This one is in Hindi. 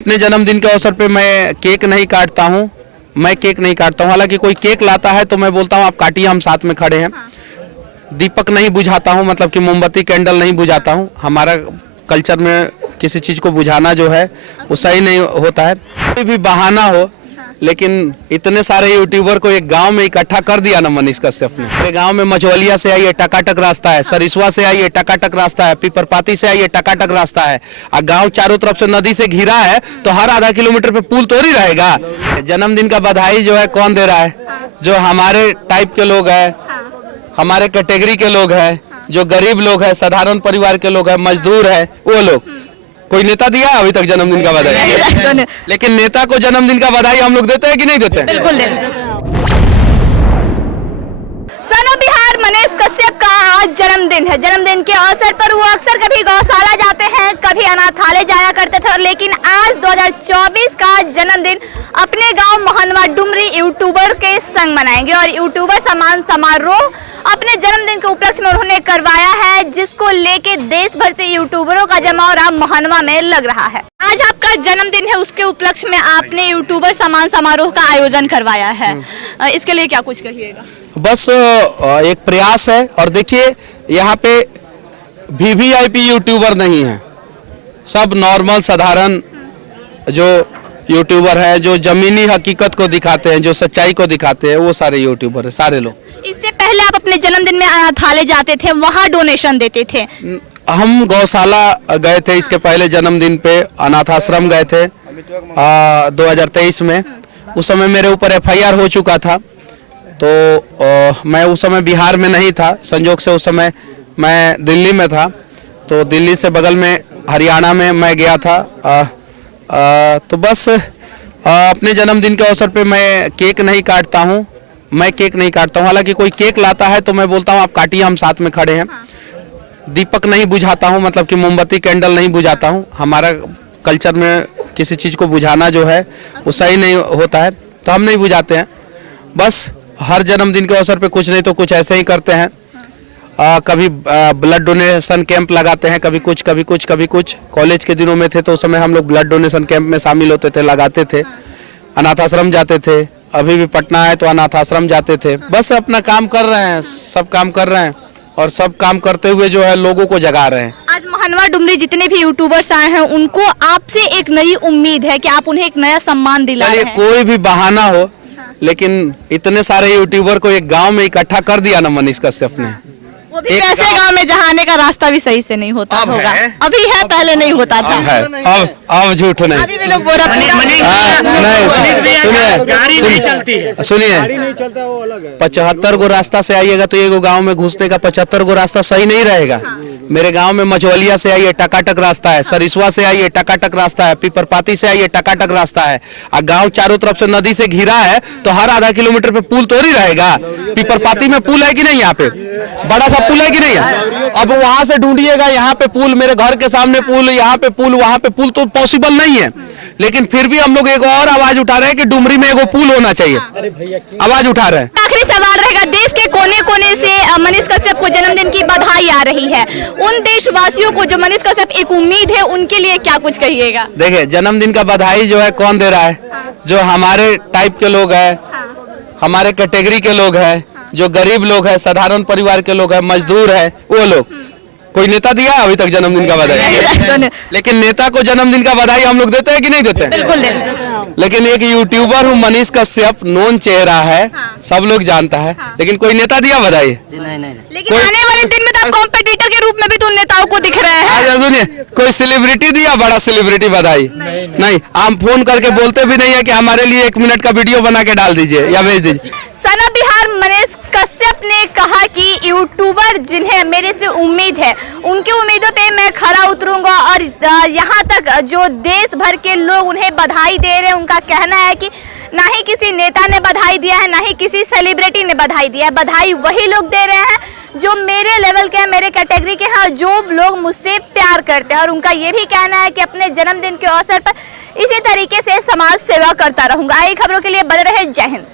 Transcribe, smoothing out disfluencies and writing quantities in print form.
अपने जन्मदिन के अवसर पे मैं केक नहीं काटता हूँ। हालांकि कोई केक लाता है तो मैं बोलता हूँ आप काटिए, हम साथ में खड़े हैं। दीपक नहीं बुझाता हूँ, मतलब कि मोमबत्ती कैंडल नहीं बुझाता हूँ। हमारा कल्चर में किसी चीज़ को बुझाना जो है वो सही नहीं होता है। कोई भी बहाना हो, लेकिन इतने सारे यूट्यूबर को एक गांव में इकट्ठा कर दिया ना मनीष कश्यप ने। मेरे गांव में मझौलिया से आइए टकाटक रास्ता है, सरिसवा से आइए टकाटक रास्ता है, पीपरपाती से आइए टकाटक रास्ता है। और गांव चारों तरफ से नदी से घिरा है, तो हर आधा किलोमीटर पे पुल तो नहीं रहेगा। जन्मदिन का बधाई जो है कौन दे रहा है? जो हमारे टाइप के लोग हैं, हमारे कैटेगरी के लोग हैं, जो गरीब लोग हैं, साधारण परिवार के लोग हैं, मजदूर है, वो लोग। कोई नेता दिया अभी तक जन्मदिन का बधाई? लेकिन नेता को जन्मदिन का बधाई हम लोग देते हैं कि नहीं देते? बिल्कुल देते हैं। सन ऑफ बिहार मनीष कश्यप का आज जन्मदिन है। जन्मदिन के अवसर पर वो अक्सर कभी गौशाला जाते हैं, कभी अनाथालय जाया करते थे, लेकिन आज 2024 का जन्मदिन अपने गांव मोहनवा डुमरी यूट्यूबर के संग मनाएंगे। और यूट्यूबर सम्मान समारोह अपने जन्मदिन के उपलक्ष्य में उन्होंने करवाया है, जिसको लेके देश भर से यूट्यूबरों का जमावड़ा मोहनवा में लग रहा है। आज आपका जन्मदिन है, उसके उपलक्ष्य में आपने यूट्यूबर सम्मान समारोह का आयोजन करवाया है, इसके लिए क्या कुछ कहिएगा? बस एक प्रयास है। और देखिए यहाँ पे वीवीआईपी यूट्यूबर नहीं है, सब नॉर्मल साधारण जो यूट्यूबर है, जो जमीनी हकीकत को दिखाते हैं, जो सच्चाई को दिखाते हैं, वो सारे यूट्यूबर है, सारे लोग। इससे पहले आप अपने जन्मदिन में अनाथालय जाते थे, वहाँ डोनेशन देते थे। हम गौशाला गए थे, इसके पहले जन्मदिन पे अनाथाश्रम गए थे 2023 में। उस समय मेरे ऊपर एफआईआर हो चुका था, तो मैं उस समय बिहार में नहीं था, संजोग से उस समय मैं दिल्ली में था। तो दिल्ली से बगल में हरियाणा में मैं गया था। तो बस अपने जन्मदिन के अवसर पे मैं केक नहीं काटता हूँ। हालांकि कोई केक लाता है तो मैं बोलता हूँ आप काटिए, हम साथ में खड़े हैं। दीपक नहीं बुझाता हूँ, मतलब कि मोमबत्ती कैंडल नहीं बुझाता हूँ। हमारा कल्चर में किसी चीज़ को बुझाना जो है वो सही नहीं होता है, तो हम नहीं बुझाते हैं। बस हर जन्मदिन के अवसर पे कुछ नहीं तो कुछ ऐसे ही करते हैं। कभी ब्लड डोनेशन कैंप लगाते हैं, कभी कुछ। कॉलेज के दिनों में थे तो उस समय हम लोग ब्लड डोनेशन कैंप में शामिल होते थे, लगाते थे। अनाथाश्रम जाते थे, अभी भी पटना है तो अनाथाश्रम जाते थे। बस अपना काम कर रहे हैं, सब काम कर रहे हैं, और सब काम करते हुए जो है लोगों को जगा रहे हैं। आज मोहनवा डुमरी जितने भी यूट्यूबर्स आए हैं, उनको आपसे एक नई उम्मीद है कि आप उन्हें एक नया सम्मान दिला रहे हैं। कोई भी बहाना हो, लेकिन इतने सारे यूट्यूबर को एक गांव में इकट्ठा कर दिया ना मनीष कश्यप ने। वो भी ऐसे गांव में जहाँ आने का रास्ता भी सही से नहीं होता होगा। अभी है, पहले नहीं होता था। अब झूठ नहीं। अभी भी लोग बोरा सुनिए, 75 गो रास्ता से आइएगा तो एगो गांव में घुसने का 75 गो रास्ता सही नहीं रहेगा। मेरे गांव में मझौलिया से आइए टकाटक रास्ता है, सरिसवा से आइए टकाटक रास्ता है, पीपरपाती से आइए टकाटक रास्ता है। और गांव चारों तरफ से नदी से घिरा है, तो हर आधा किलोमीटर पे पुल तो नहीं रहेगा। पीपरपाती में पुल है कि नहीं? यहाँ पे बड़ा सा पुल है कि नहीं है? अब वहां से ढूंढिएगा, यहाँ पे पुल, मेरे घर के सामने पुल, यहाँ पे पुल, वहां पे पुल, तो पॉसिबल नहीं है। लेकिन फिर भी हम लोग एक और आवाज उठा रहे हैं कि डुमरी में एगो पुल होना चाहिए। आवाज उठा रहे हैं। आखिरी सवाल रहेगा, देश के कोने कोने से मनीष कश्यप को जन्मदिन की बधाई आ रही है। उन देशवासियों को जो मनीष कश्यप एक उम्मीद है, उनके लिए क्या कुछ कहिएगा? देखिए, जन्मदिन का बधाई जो है कौन दे रहा है? जो हमारे टाइप के लोग हैं, हमारे कैटेगरी के लोग हैं, जो गरीब लोग हैं, साधारण परिवार के लोग हैं, मजदूर है, वो लोग। कोई नेता दिया अभी तक जन्मदिन का बधाई? लेकिन नेता को जन्मदिन का बधाई हम लोग देते हैं कि नहीं देते? बिल्कुल देते हैं। लेकिन एक यूट्यूबर हूँ मनीष कश्यप, नोन चेहरा है, सब लोग जानता है, लेकिन कोई नेता दिया बधाई? नहीं। लेकिन आने वाले दिन में तो आप कॉम्पिटिटर के रूप में भी तो नेताओं को दिख रहे हैं। सुनिए, कोई सेलिब्रिटी दिया, बड़ा सेलिब्रिटी बधाई? नहीं। हम फोन करके बोलते भी नहीं है कि हमारे लिए 1 मिनट का वीडियो बना के डाल दीजिए या भेज दीजिए। सन ऑफ बिहार मनीष कश्यप ने कहा कि यूट्यूबर जिन्हें मेरे से उम्मीद है, उनकी उम्मीदों पे मैं खरा उतरूंगा। और यहाँ तक जो देश भर के लोग उन्हें बधाई दे रहे हैं, उनका कहना है कि ना ही किसी नेता ने बधाई दिया है, ना ही किसी सेलिब्रिटी ने बधाई दिया है। बधाई वही लोग दे रहे हैं जो मेरे लेवल के हैं, मेरे कैटेगरी के हैं, जो लोग मुझसे प्यार करते हैं। और उनका ये भी कहना है कि अपने जन्मदिन के अवसर पर इसी तरीके से समाज सेवा करता रहूंगा। आई खबरों के लिए बने रहे। जय हिंद।